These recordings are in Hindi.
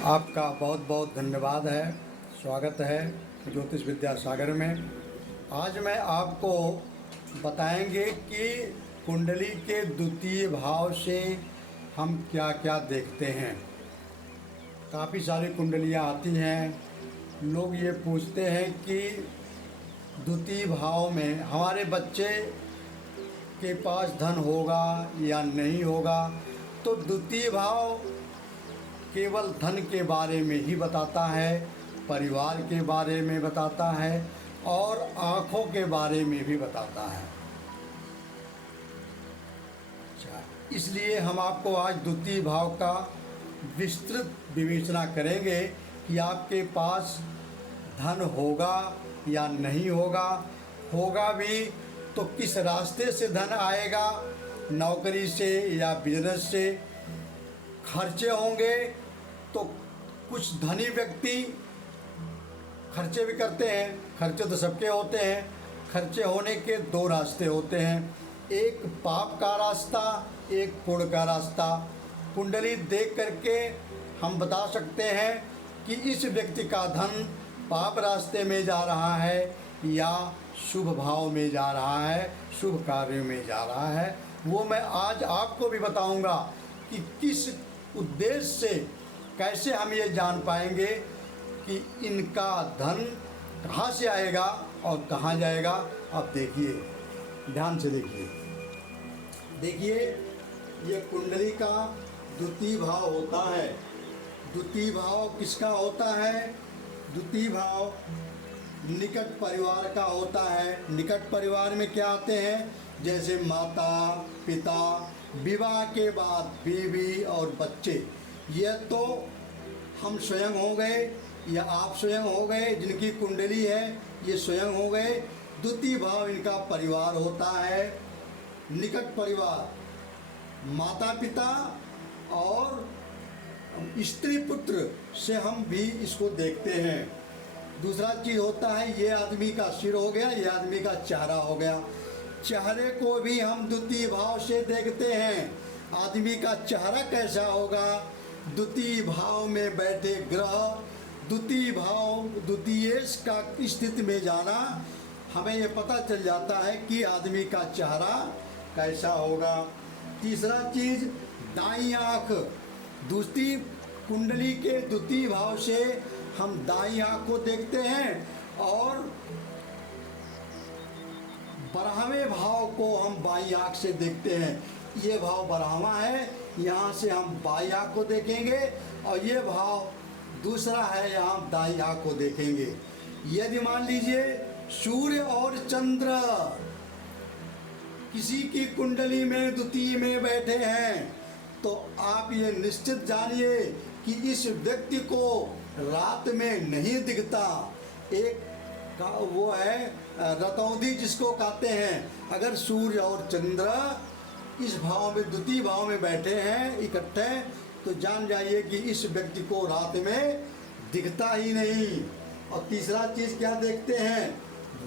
आपका बहुत बहुत धन्यवाद है। स्वागत है ज्योतिष विद्या सागर में। आज मैं आपको बताएंगे कि कुंडली के द्वितीय भाव से हम क्या क्या देखते हैं। काफ़ी सारी कुंडलियाँ आती हैं। लोग ये पूछते हैं कि द्वितीय भाव में हमारे बच्चे के पास धन होगा या नहीं होगा। तो द्वितीय भाव केवल धन के बारे में ही बताता है, परिवार के बारे में बताता है और आँखों के बारे में भी बताता है। अच्छा, इसलिए हम आपको आज द्वितीय भाव का विस्तृत विवेचना करेंगे कि आपके पास धन होगा या नहीं होगा। होगा भी तो किस रास्ते से धन आएगा, नौकरी से या बिजनेस से। खर्चे होंगे तो कुछ धनी व्यक्ति खर्चे भी करते हैं। खर्चे तो सबके होते हैं। खर्चे होने के दो रास्ते होते हैं, एक पाप का रास्ता, एक पुण्य का रास्ता। कुंडली देख करके हम बता सकते हैं कि इस व्यक्ति का धन पाप रास्ते में जा रहा है या शुभ भाव में जा रहा है, शुभ कार्यों में जा रहा है। वो मैं आज आपको भी बताऊंगा कि किस उद्देश्य से, कैसे हम ये जान पाएंगे कि इनका धन कहाँ से आएगा और कहाँ जाएगा। अब देखिए, ध्यान से देखिए, ये कुंडली का द्वितीय भाव होता है। द्वितीय भाव किसका होता है? द्वितीय भाव निकट परिवार का होता है। निकट परिवार में क्या आते हैं? जैसे माता पिता, विवाह के बाद बीवी और बच्चे। ये तो हम स्वयं हो गए या आप स्वयं हो गए, जिनकी कुंडली है ये स्वयं हो गए। द्वितीय भाव इनका परिवार होता है। निकट परिवार, माता पिता और स्त्री पुत्र से हम भी इसको देखते हैं। दूसरा चीज़ होता है, ये आदमी का सिर हो गया, ये आदमी का चेहरा हो गया। चेहरे को भी हम द्वितीय भाव से देखते हैं। आदमी का चेहरा कैसा होगा? द्वितीय भाव में बैठे ग्रह, द्वितीय भाव द्वितीय का स्थिति में जाना, हमें ये पता चल जाता है कि आदमी का चेहरा कैसा होगा। तीसरा चीज़, दाईं आँख। दूसरी कुंडली के द्वितीय भाव से हम दाईं आँख को देखते हैं और बारहवें भाव को हम बाईं आँख से देखते हैं। ये भाव बारहवां है, यहाँ से हम बाईं आँख को देखेंगे और ये भाव दूसरा है, यहाँ दाईं आँख को देखेंगे। यदि मान लीजिए सूर्य और चंद्र किसी की कुंडली में द्वितीय में बैठे हैं तो आप ये निश्चित जानिए कि इस व्यक्ति को रात में नहीं दिखता। एक का वो है रतौंधी जिसको कहते हैं। अगर सूर्य और चंद्र इस भाव में द्वितीय भाव में बैठे हैं इकट्ठे, तो जान जाइए कि इस व्यक्ति को रात में दिखता ही नहीं। और तीसरा चीज़ क्या देखते हैं?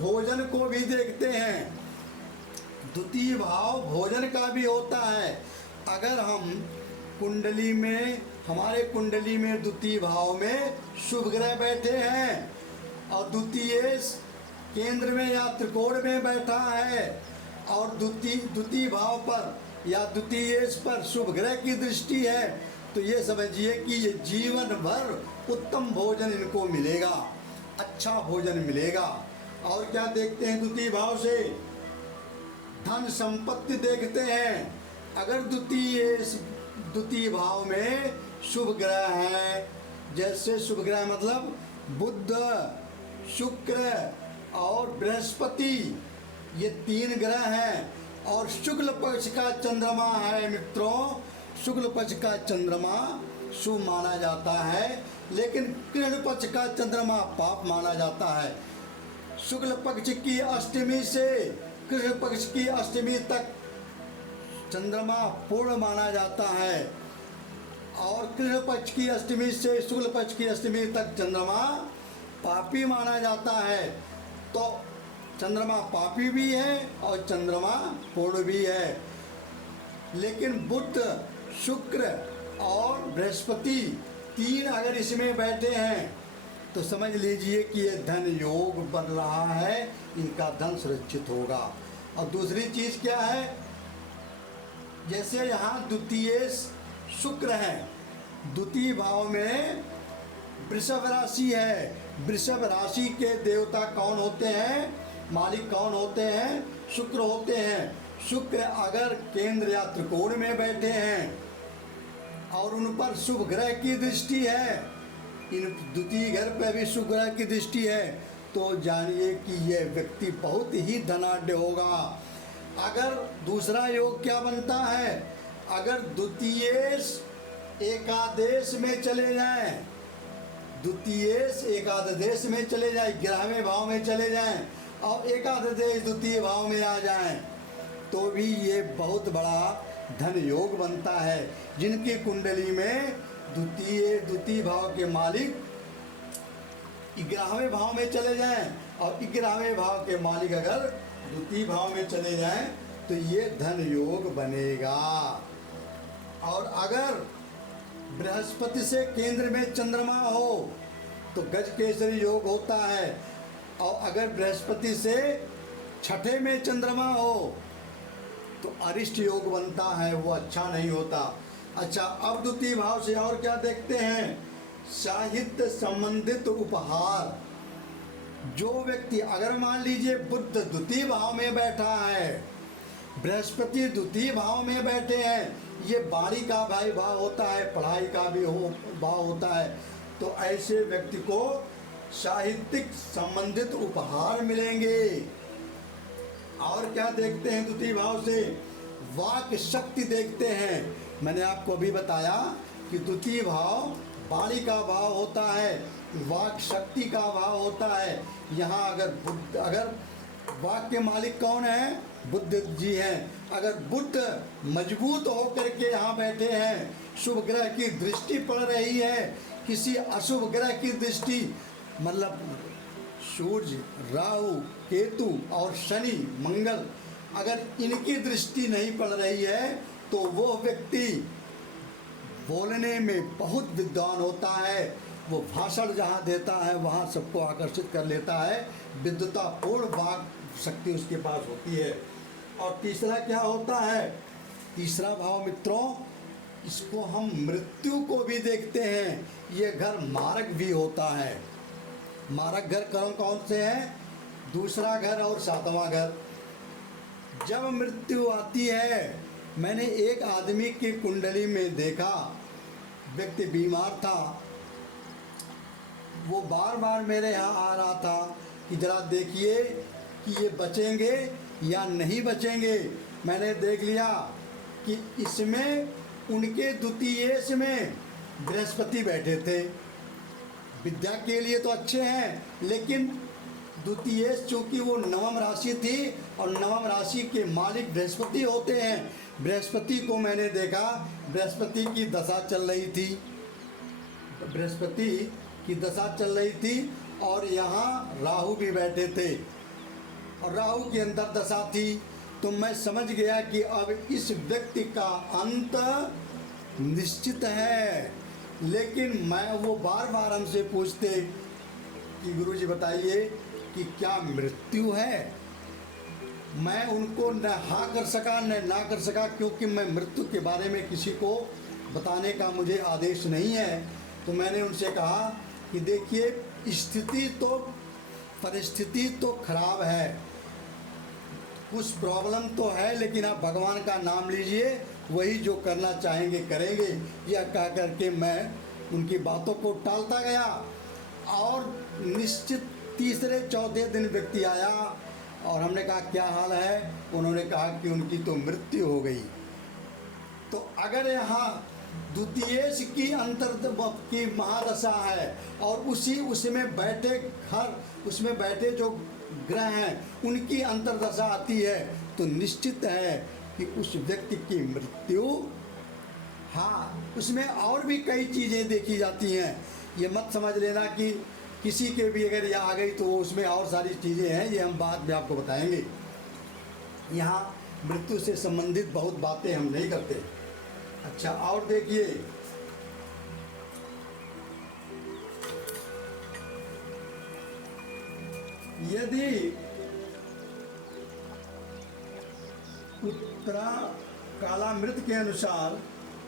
भोजन को भी देखते हैं। द्वितीय भाव भोजन का भी होता है। अगर हम कुंडली में, हमारे कुंडली में द्वितीय भाव में शुभ ग्रह बैठे हैं और द्वितीय केंद्र में या त्रिकोण में बैठा है और द्वितीय भाव पर या द्वितीय पर शुभ ग्रह की दृष्टि है, तो ये समझिए कि ये जीवन भर उत्तम भोजन इनको मिलेगा, अच्छा भोजन मिलेगा। और क्या देखते हैं द्वितीय भाव से? धन संपत्ति देखते हैं। अगर द्वितीय भाव में शुभ ग्रह हैं, जैसे शुभ ग्रह मतलब बुध, शुक्र और बृहस्पति, ये तीन ग्रह हैं और शुक्ल पक्ष का चंद्रमा है। मित्रों, शुक्ल पक्ष का चंद्रमा शुभ माना जाता है, लेकिन कृष्ण पक्ष का चंद्रमा पाप माना जाता है। शुक्ल पक्ष की अष्टमी से कृष्ण पक्ष की अष्टमी तक चंद्रमा पूर्ण माना जाता है और कृष्ण पक्ष की अष्टमी से शुक्ल पक्ष की अष्टमी तक चंद्रमा पापी माना जाता है। तो चंद्रमा पापी भी है और चंद्रमा पूर्ण भी है। लेकिन बुध, शुक्र और बृहस्पति 3 अगर इसमें बैठे हैं तो समझ लीजिए कि ये धन योग बन रहा है, इनका धन सुरक्षित होगा। और दूसरी चीज़ क्या है, जैसे यहाँ द्वितीय शुक्र है, द्वितीय भाव में वृषभ राशि है। वृषभ राशि के देवता कौन होते हैं, मालिक कौन होते हैं, शुक्र होते हैं। शुक्र अगर केंद्र या त्रिकोण में बैठे हैं और उन पर शुभ ग्रह की दृष्टि है, इन द्वितीय घर पर भी शुभ ग्रह की दृष्टि है, तो जानिए कि यह व्यक्ति बहुत ही धनाढ्य होगा। अगर दूसरा योग क्या बनता है, अगर द्वितीय एकादश में चले जाएं, द्वितीय एकादश में चले जाएं, 11वें भाव में चले जाएं और एकादश द्वितीय भाव में आ जाएं, तो भी ये बहुत बड़ा धन योग बनता है। जिनकी कुंडली में द्वितीय भाव के मालिक 11वें भाव में चले जाएं और 11वें भाव के मालिक अगर द्वितीय भाव में चले जाएं तो ये धन योग बनेगा। और अगर बृहस्पति से केंद्र में चंद्रमा हो तो गजकेसरी योग होता है, और अगर बृहस्पति से छठे में चंद्रमा हो तो अरिष्ट योग बनता है, वो अच्छा नहीं होता। अच्छा, अब द्वितीय भाव से और क्या देखते हैं, साहित्य संबंधित उपहार। जो व्यक्ति अगर मान लीजिए बुध द्वितीय भाव में बैठा है, बृहस्पति द्वितीय भाव में बैठे हैं, ये वाणी का भाव होता है, पढ़ाई का भी भाव होता है, तो ऐसे व्यक्ति को साहित्यिक संबंधित उपहार मिलेंगे। और क्या देखते हैं द्वितीय भाव से, वाक शक्ति देखते हैं। मैंने आपको अभी बताया कि द्वितीय भाव वाणी का भाव होता है, वाक शक्ति का भाव होता है। यहाँ अगर वाक के मालिक कौन है, बुद्ध जी हैं। अगर बुद्ध मजबूत होकर के यहाँ बैठे हैं, शुभ ग्रह की दृष्टि पड़ रही है, किसी अशुभ ग्रह की दृष्टि, मतलब सूर्य, राहु, केतु और शनि, मंगल, अगर इनकी दृष्टि नहीं पड़ रही है तो वो व्यक्ति बोलने में बहुत विद्वान होता है। वो भाषण जहाँ देता है वहाँ सबको आकर्षित कर लेता है, विद्वतापूर्ण वाक शक्ति उसके पास होती है। और तीसरा क्या होता है, तीसरा भाव मित्रों, इसको हम मृत्यु को भी देखते हैं। ये घर मारक भी होता है। मारक घर कौन से हैं, दूसरा घर और 7वां घर। जब मृत्यु आती है, मैंने एक आदमी की कुंडली में देखा, व्यक्ति बीमार था, वो बार बार मेरे यहाँ आ रहा था कि जरा देखिए कि ये बचेंगे या नहीं बचेंगे। मैंने देख लिया कि इसमें उनके द्वितीय में बृहस्पति बैठे थे। विद्या के लिए तो अच्छे हैं, लेकिन द्वितीय चूँकि वो नवम राशि थी और नवम राशि के मालिक बृहस्पति होते हैं। बृहस्पति को मैंने देखा, बृहस्पति की दशा चल रही थी, बृहस्पति की दशा चल रही थी और यहाँ राहु भी बैठे थे और राहु की अंदर दशा थी। तो मैं समझ गया कि अब इस व्यक्ति का अंत निश्चित है। लेकिन वो बार बार हमसे पूछते कि गुरुजी बताइए कि क्या मृत्यु है। मैं उनको न हाँ कर सका न ना कर सका, क्योंकि मैं मृत्यु के बारे में किसी को बताने का मुझे आदेश नहीं है। तो मैंने उनसे कहा कि देखिए, परिस्थिति तो खराब है, कुछ प्रॉब्लम तो है, लेकिन आप भगवान का नाम लीजिए, वही जो करना चाहेंगे करेंगे। यह कह करके मैं उनकी बातों को टालता गया। और निश्चित तीसरे चौथे दिन व्यक्ति आया और हमने कहा क्या हाल है, उन्होंने कहा कि उनकी तो मृत्यु हो गई। तो अगर यहाँ द्वितीय की की महादशा है और उसमें बैठे जो ग्रह हैं उनकी अंतर्दशा आती है, तो निश्चित है कि उस व्यक्ति की मृत्यु, हाँ, उसमें और भी कई चीज़ें देखी जाती हैं। ये मत समझ लेना कि किसी के भी अगर ये आ गई तो उसमें और सारी चीज़ें हैं, ये हम बाद में आपको बताएंगे। यहाँ मृत्यु से संबंधित बहुत बातें हम नहीं करते। अच्छा, और देखिए, यदि उत्तरा कालामृत के अनुसार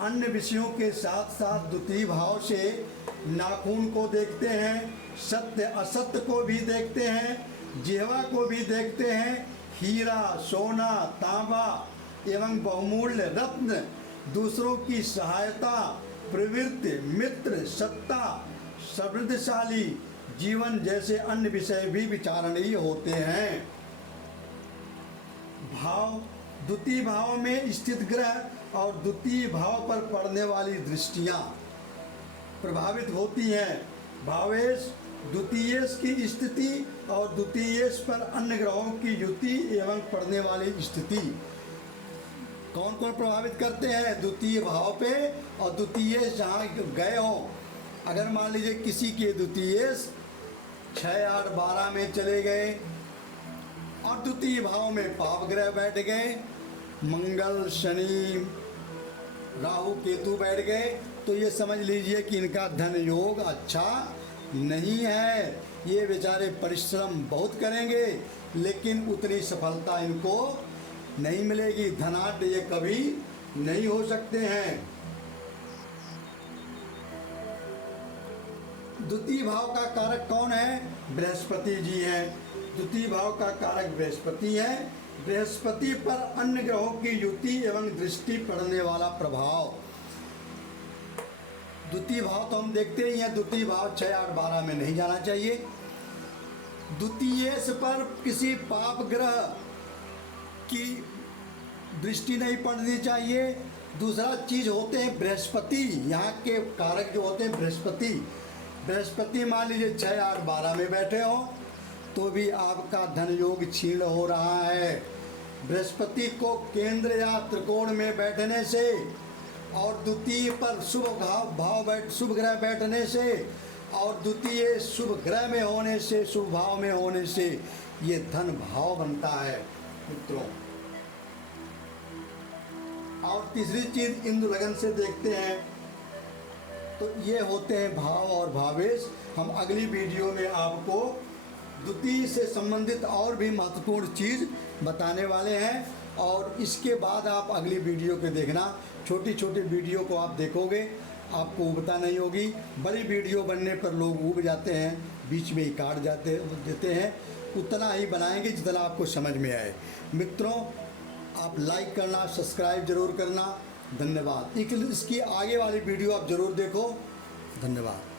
अन्य विषयों के साथ साथ द्वितीय भाव से नाखून को देखते हैं, सत्य असत्य को भी देखते हैं, जिह्वा को भी देखते हैं, हीरा सोना तांबा एवं बहुमूल्य रत्न, दूसरों की सहायता, प्रवृत्ति, मित्र, सत्ता, समृद्धशाली जीवन जैसे अन्य विषय भी विचारणीय होते हैं। भाव द्वितीय भाव में स्थित ग्रह और द्वितीय भाव पर पड़ने वाली दृष्टियां प्रभावित होती हैं। भावेश द्वितीयेश की स्थिति और द्वितीयेश पर अन्य ग्रहों की युति एवं पड़ने वाली स्थिति कौन कौन प्रभावित करते हैं? द्वितीय भाव पे और द्वितीयेश जहाँ गए हों। अगर मान लीजिए किसी के द्वितीयेश 6, 8, 12 में चले गए और द्वितीय भाव में पाप ग्रह बैठ गए, मंगल शनि राहु केतु बैठ गए, तो ये समझ लीजिए कि इनका धन योग अच्छा नहीं है। ये बेचारे परिश्रम बहुत करेंगे लेकिन उतनी सफलता इनको नहीं मिलेगी। धनाढ्य ये कभी नहीं हो सकते हैं। द्वितीय भाव का कारक कौन है? बृहस्पति जी हैं। द्वितीय भाव का कारक बृहस्पति है। बृहस्पति पर अन्य ग्रहों की युति एवं दृष्टि पड़ने वाला प्रभाव। द्वितीय भाव तो हम देखते ही हैं, द्वितीय भाव 6, 8, 12 में नहीं जाना चाहिए। द्वितीयेश पर किसी पाप ग्रह की दृष्टि नहीं पड़नी चाहिए। दूसरा चीज होते हैं बृहस्पति, यहाँ के कारक जो होते हैं बृहस्पति। बृहस्पति मान लीजिए 6, 8, 12 में बैठे हो तो भी आपका धन योग क्षीण हो रहा है। बृहस्पति को केंद्र या त्रिकोण में बैठने से और द्वितीय पर शुभ ग्रह बैठने से और द्वितीय शुभ ग्रह में होने से, शुभ भाव में होने से ये धन भाव बनता है मित्रों। और तीसरी चीज इंद्र लगन से देखते हैं तो ये होते हैं भाव और भावेश। हम अगली वीडियो में आपको द्वितीय से संबंधित और भी महत्वपूर्ण चीज़ बताने वाले हैं और इसके बाद आप अगली वीडियो को देखना। छोटी छोटी वीडियो को आप देखोगे आपको उबता नहीं होगी। बड़ी वीडियो बनने पर लोग उब जाते हैं, बीच में ही काट देते हैं। उतना ही बनाएंगे जितना आपको समझ में आए। मित्रों आप लाइक करना, सब्सक्राइब जरूर करना। धन्यवाद। इसकी आगे वाली वीडियो आप ज़रूर देखो। धन्यवाद।